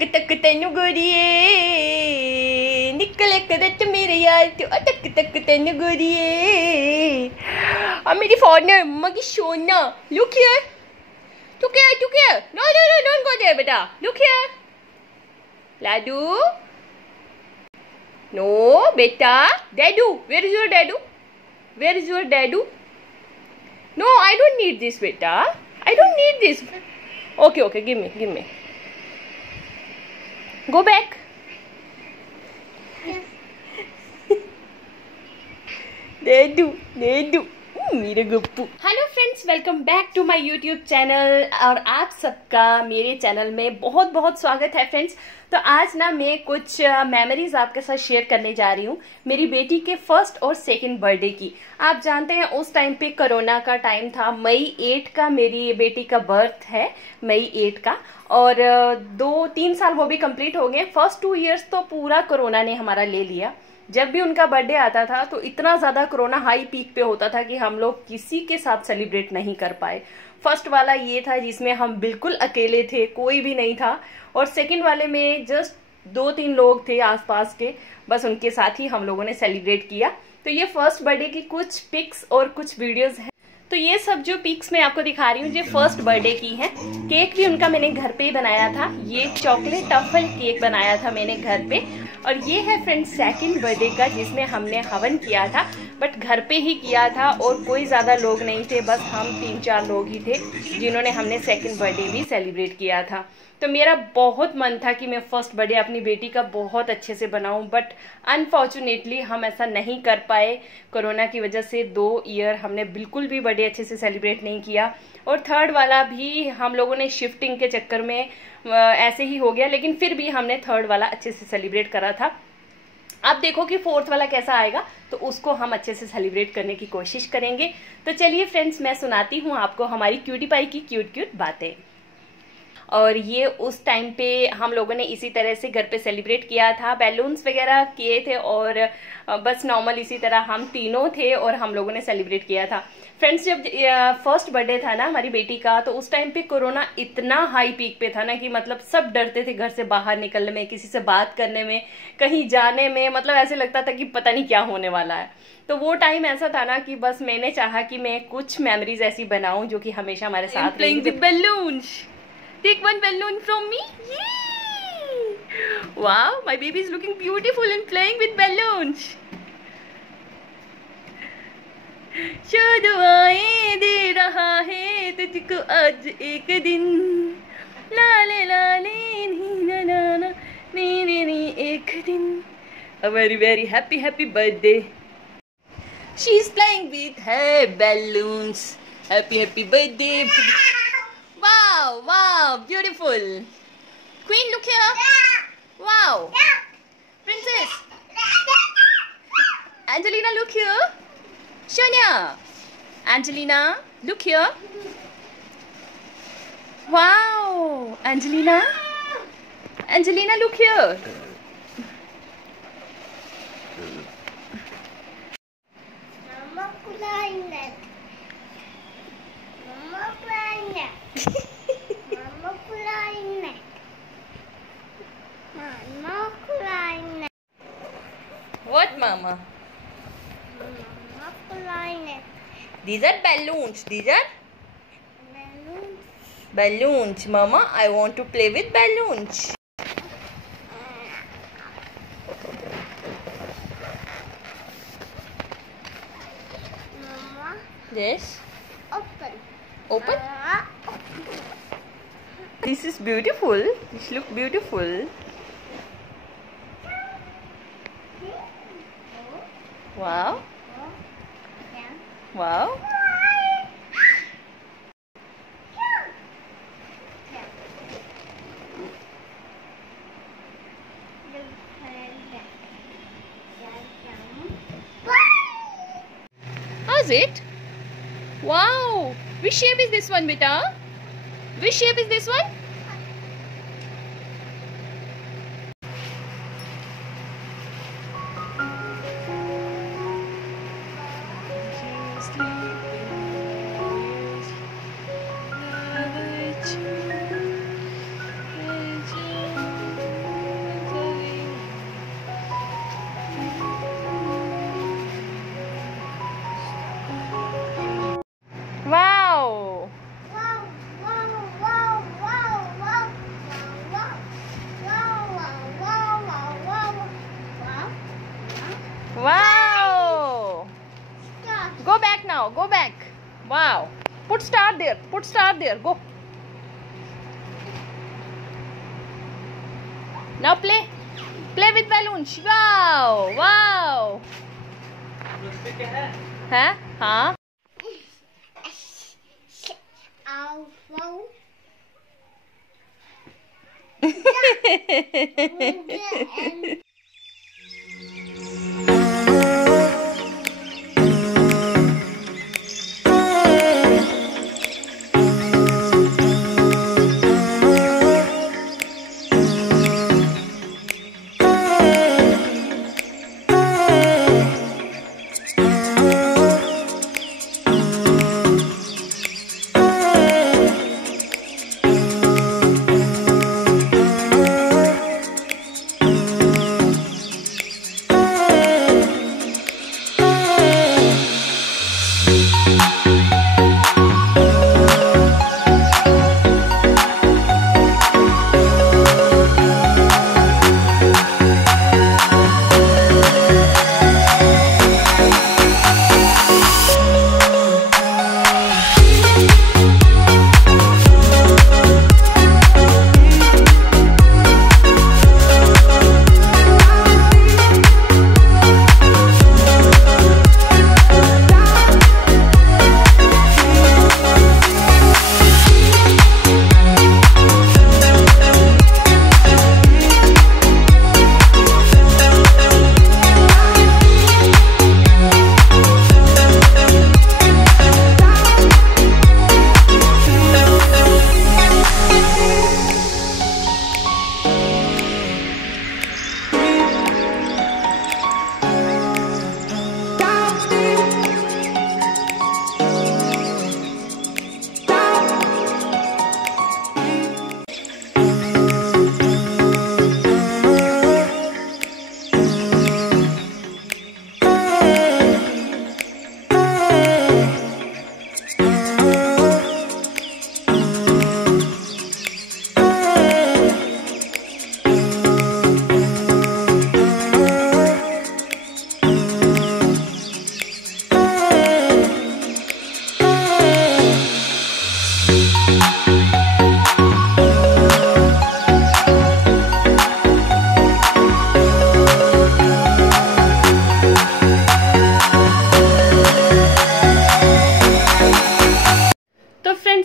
अटक तक तेनू गोरिए निकले करत मेरे यार तू अटक तक तेनू गोरिए। और मेरी फॉरनर मम्मा की सोना, लुक हियर, तू क्या no no no don't go there बेटा, लुक हियर लाडू, नो बेटा, डैडू, वेयर इज योर डैडू, वेयर इज योर डैडू, no I don't need this बेटा, I don't need this, okay okay give me, go back. Dedu मेरे Gappu. Hello friends, welcome back to my YouTube channel और आप सबका मेरे चैनल में बहुत बहुत स्वागत है फ्रेंड्स। तो आज ना मैं कुछ मेमोरीज आपके साथ शेयर करने जा रही हूँ मेरी बेटी के फर्स्ट और सेकंड बर्थडे की। आप जानते हैं उस टाइम पे कोरोना का टाइम था, मई 8 का मेरी बेटी का बर्थ है, मई 8 का, और 2-3 साल वो भी कंप्लीट हो गए। फर्स्ट 2 इयर्स तो पूरा कोरोना ने हमारा ले लिया। जब भी उनका बर्थडे आता था तो इतना ज़्यादा कोरोना हाई पीक पे होता था कि हम लोग किसी के साथ सेलिब्रेट नहीं कर पाए। फर्स्ट वाला ये था जिसमें हम बिल्कुल अकेले थे, कोई भी नहीं था, और सेकंड वाले में जस्ट 2-3 लोग थे आसपास के, बस उनके साथ ही हम लोगों ने सेलिब्रेट किया। तो ये फर्स्ट बर्थडे की कुछ पिक्स और कुछ वीडियोस हैं। तो ये सब जो पिक्स मैं आपको दिखा रही हूँ ये फर्स्ट बर्थडे की है। केक भी उनका मैंने घर पे ही बनाया था, ये चॉकलेट टफल केक बनाया था मैंने घर पे। और ये है फ्रेंड्स सेकंड बर्थडे का जिसमें हमने हवन किया था, बट घर पे ही किया था और कोई ज़्यादा लोग नहीं थे, बस हम 3-4 लोग ही थे जिन्होंने हमने सेकंड बर्थडे भी सेलिब्रेट किया था। तो मेरा बहुत मन था कि मैं फर्स्ट बर्थडे अपनी बेटी का बहुत अच्छे से बनाऊं, बट अनफॉर्चुनेटली हम ऐसा नहीं कर पाए। कोरोना की वजह से 2 ईयर हमने बिल्कुल भी बर्थडे अच्छे से सेलिब्रेट नहीं किया, और थर्ड वाला भी हम लोगों ने शिफ्टिंग के चक्कर में ऐसे ही हो गया, लेकिन फिर भी हमने थर्ड वाला अच्छे से सेलिब्रेट करा था। अब देखो कि फोर्थ वाला कैसा आएगा, तो उसको हम अच्छे से सेलिब्रेट करने की कोशिश करेंगे। तो चलिए फ्रेंड्स, मैं सुनाती हूँ आपको हमारी क्यूटी पाई की क्यूट क्यूट बातें। और ये उस टाइम पे हम लोगों ने इसी तरह से घर पे सेलिब्रेट किया था, बैलून्स वगैरह किए थे, और बस नॉर्मल इसी तरह हम तीनों थे और हम लोगों ने सेलिब्रेट किया था। फ्रेंड्स, जब फर्स्ट बर्थडे था ना हमारी बेटी का, तो उस टाइम पे कोरोना इतना हाई पीक पे था ना कि मतलब सब डरते थे घर से बाहर निकलने में, किसी से बात करने में, कहीं जाने में, मतलब ऐसे लगता था कि पता नहीं क्या होने वाला है। तो वो टाइम ऐसा था ना कि बस मैंने चाहा कि मैं कुछ मेमोरीज ऐसी बनाऊं जो कि हमेशा हमारे साथ रहेंगी। Take one balloon from me. Yay! Wow, my baby is looking beautiful and playing with balloons. जो दुआएं दे रहा है तुझको आज एक दिन, लाले लाले नी ना ना ना नी नी एक दिन। A very very happy birthday. She is playing with her balloons. Happy birthday. Wow, beautiful. Queen, look here. Wow. Princess. Angelina, look here. Shania. Angelina, look here. Wow. Angelina, look here. Mama crying. Mama crying. Mama crying. Mama crying. What, Mama? Mama crying. These are balloons. These are Balloons. balloons. Mama, I want to play with balloons. Mama, Yes. open. Open. Mama, This is beautiful. This look beautiful. Wow. yeah. Wow. How's it? Wow. Which shape is this one, beta? Which shape is this one? go back. Wow. Put star there. Put star there. Go. Now play. Play with balloons. Wow. Wow. है? हाँ.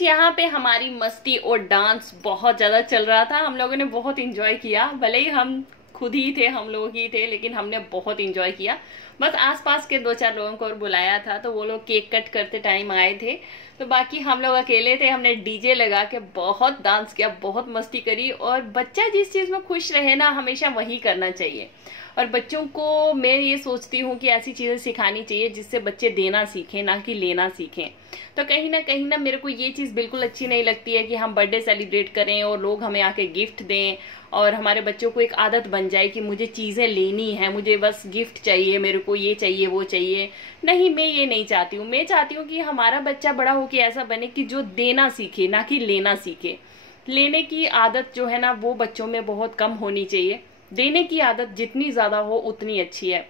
यहाँ पे हमारी मस्ती और dance बहुत ज्यादा चल रहा था। हम लोगों ने बहुत एंजॉय किया, भले ही हम खुद ही थे, हम लोग ही थे, लेकिन हमने बहुत एंजॉय किया। बस आसपास के 2-4 लोगों को और बुलाया था, तो वो लोग केक कट करते टाइम आए थे, तो बाकी हम लोग अकेले थे। हमने डीजे लगा के बहुत डांस किया, बहुत मस्ती करी। और बच्चा जिस चीज में खुश रहे ना, हमेशा वही करना चाहिए। और बच्चों को मैं ये सोचती हूँ कि ऐसी चीजें सिखानी चाहिए जिससे बच्चे देना सीखें, ना कि लेना सीखें। तो कहीं ना मेरे को ये चीज बिल्कुल अच्छी नहीं लगती है कि हम बर्थडे सेलिब्रेट करें और लोग हमें आके गिफ्ट दें और हमारे बच्चों को एक आदत बन जाए कि मुझे चीजें लेनी है, मुझे बस गिफ्ट चाहिए, मेरे को ये चाहिए वो चाहिए। नहीं, मैं ये नहीं चाहती हूँ। मैं चाहती हूँ कि हमारा बच्चा बड़ा होकर ऐसा बने कि जो देना सीखे, ना कि लेना सीखे। लेने की आदत जो है ना, वो बच्चों में बहुत कम होनी चाहिए। देने की आदत जितनी ज्यादा हो उतनी अच्छी है।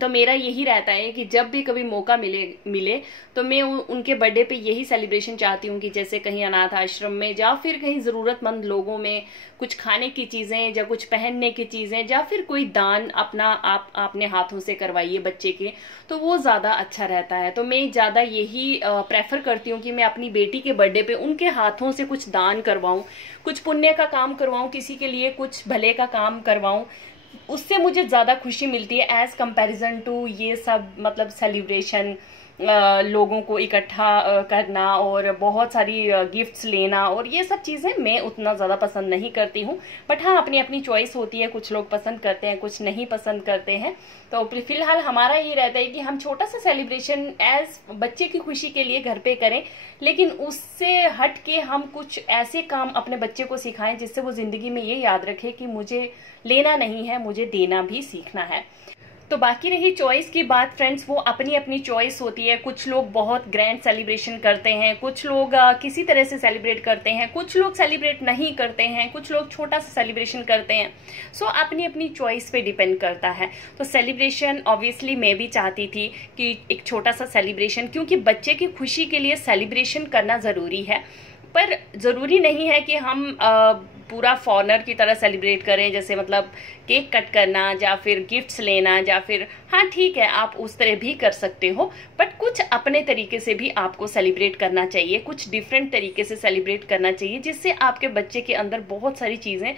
तो मेरा यही रहता है कि जब भी कभी मौका मिले तो मैं उनके बर्थडे पे यही सेलिब्रेशन चाहती हूँ कि जैसे कहीं अनाथ आश्रम में या फिर कहीं जरूरतमंद लोगों में कुछ खाने की चीजें या कुछ पहनने की चीजें या फिर कोई दान अपने हाथों से करवाइए बच्चे के, तो वो ज्यादा अच्छा रहता है। तो मैं ज्यादा यही प्रेफर करती हूँ कि मैं अपनी बेटी के बर्थडे पे उनके हाथों से कुछ दान करवाऊं, कुछ पुण्य का काम करवाऊं, किसी के लिए कुछ भले का काम करवाऊं। उससे मुझे ज्यादा खुशी मिलती है एज कंपैरिजन टू ये सब मतलब सेलिब्रेशन, लोगों को इकट्ठा करना और बहुत सारी गिफ्ट्स लेना, और ये सब चीजें मैं उतना ज्यादा पसंद नहीं करती हूँ। बट हाँ, अपनी अपनी चॉइस होती है, कुछ लोग पसंद करते हैं, कुछ नहीं पसंद करते हैं। तो फिलहाल हमारा ये रहता है कि हम छोटा सा सेलिब्रेशन एज बच्चे की खुशी के लिए घर पे करें, लेकिन उससे हट के हम कुछ ऐसे काम अपने बच्चे को सिखाएं जिससे वो जिंदगी में ये याद रखे कि मुझे लेना नहीं है, मुझे देना भी सीखना है। तो बाकी रही चॉइस की बात फ्रेंड्स, वो अपनी अपनी चॉइस होती है। कुछ लोग बहुत ग्रैंड सेलिब्रेशन करते हैं, कुछ लोग किसी तरह से सेलिब्रेट करते हैं, कुछ लोग सेलिब्रेट नहीं करते हैं, कुछ लोग छोटा सा सेलिब्रेशन करते हैं। सो अपनी अपनी चॉइस पे डिपेंड करता है। तो सेलिब्रेशन ऑब्वियसली मैं भी चाहती थी कि एक छोटा सा सेलिब्रेशन, क्योंकि बच्चे की खुशी के लिए सेलिब्रेशन करना ज़रूरी है। पर ज़रूरी नहीं है कि हम पूरा फॉरनर की तरह सेलिब्रेट करें, जैसे मतलब केक कट करना या फिर गिफ्ट्स लेना, या फिर हाँ ठीक है आप उस तरह भी कर सकते हो, बट कुछ अपने तरीके से भी आपको सेलिब्रेट करना चाहिए, कुछ डिफरेंट तरीके से सेलिब्रेट करना चाहिए, जिससे आपके बच्चे के अंदर बहुत सारी चीज़ें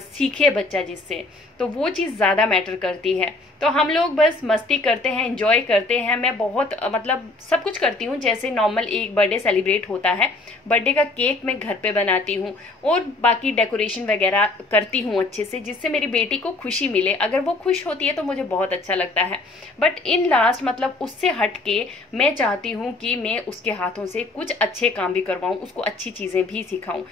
सीखे बच्चा, जिससे तो वो चीज़ ज़्यादा मैटर करती है। तो हम लोग बस मस्ती करते हैं, एंजॉय करते हैं। मैं बहुत मतलब सब कुछ करती हूँ, जैसे नॉर्मल एक बर्थडे सेलिब्रेट होता है, बर्थडे का केक मैं घर पे बनाती हूँ और बाकी डेकोरेशन वगैरह करती हूँ अच्छे से, जिससे मेरी बेटी को खुशी मिले। अगर वो खुश होती है तो मुझे बहुत अच्छा लगता है। बट इन लास्ट मतलब उससे हट के मैं चाहती हूँ कि मैं उसके हाथों से कुछ अच्छे काम भी करवाऊँ, उसको अच्छी चीज़ें भी सिखाऊँ।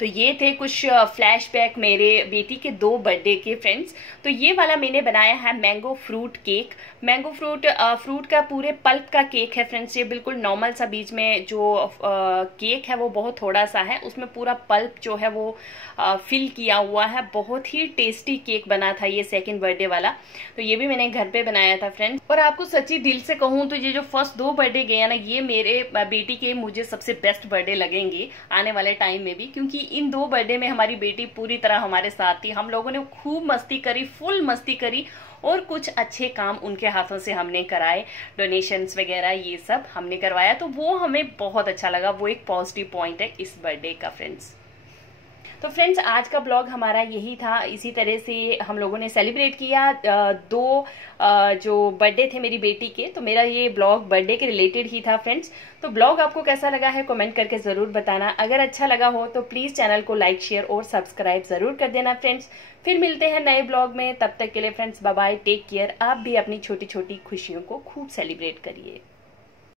तो ये थे कुछ फ्लैशबैक मेरे बेटी के 2 बर्थडे के फ्रेंड्स। तो ये वाला मैंने बनाया है mango fruit cake. Mango fruit का पूरे पल्प का केक है फ्रेंड्स। ये बिल्कुल नॉर्मल सा, बीच में जो केक है वो बहुत थोड़ा सा है, उसमें पूरा पल्प जो है वो फिल किया हुआ है। बहुत ही टेस्टी केक बना था ये 2nd बर्थडे वाला। तो ये भी मैंने घर पे बनाया था फ्रेंड्स। और आपको सच्ची दिल से कहूँ तो ये जो फर्स्ट 2 बर्थडे गए ना, ये मेरे बेटी के मुझे सबसे बेस्ट बर्थडे लगेंगे आने वाले टाइम में भी, क्योंकि इन 2 बर्थडे में हमारी बेटी पूरी तरह हमारे साथ थी। हम लोगों ने खूब मस्ती करी, फुल मस्ती करी, और कुछ अच्छे काम उनके हाथों से हमने कराए, डोनेशंस वगैरह ये सब हमने करवाया। तो वो हमें बहुत अच्छा लगा, वो एक पॉजिटिव पॉइंट है इस बर्थडे का फ्रेंड्स। तो फ्रेंड्स आज का ब्लॉग हमारा यही था। इसी तरह से हम लोगों ने सेलिब्रेट किया 2 जो बर्थडे थे मेरी बेटी के। तो मेरा ये ब्लॉग बर्थडे के रिलेटेड ही था फ्रेंड्स। तो ब्लॉग आपको कैसा लगा है कमेंट करके ज़रूर बताना। अगर अच्छा लगा हो तो प्लीज़ चैनल को लाइक, शेयर और सब्सक्राइब ज़रूर कर देना फ्रेंड्स। फिर मिलते हैं नए ब्लॉग में, तब तक के लिए friends bye bye, take care. आप भी अपनी छोटी छोटी खुशियों को खूब सेलिब्रेट करिए।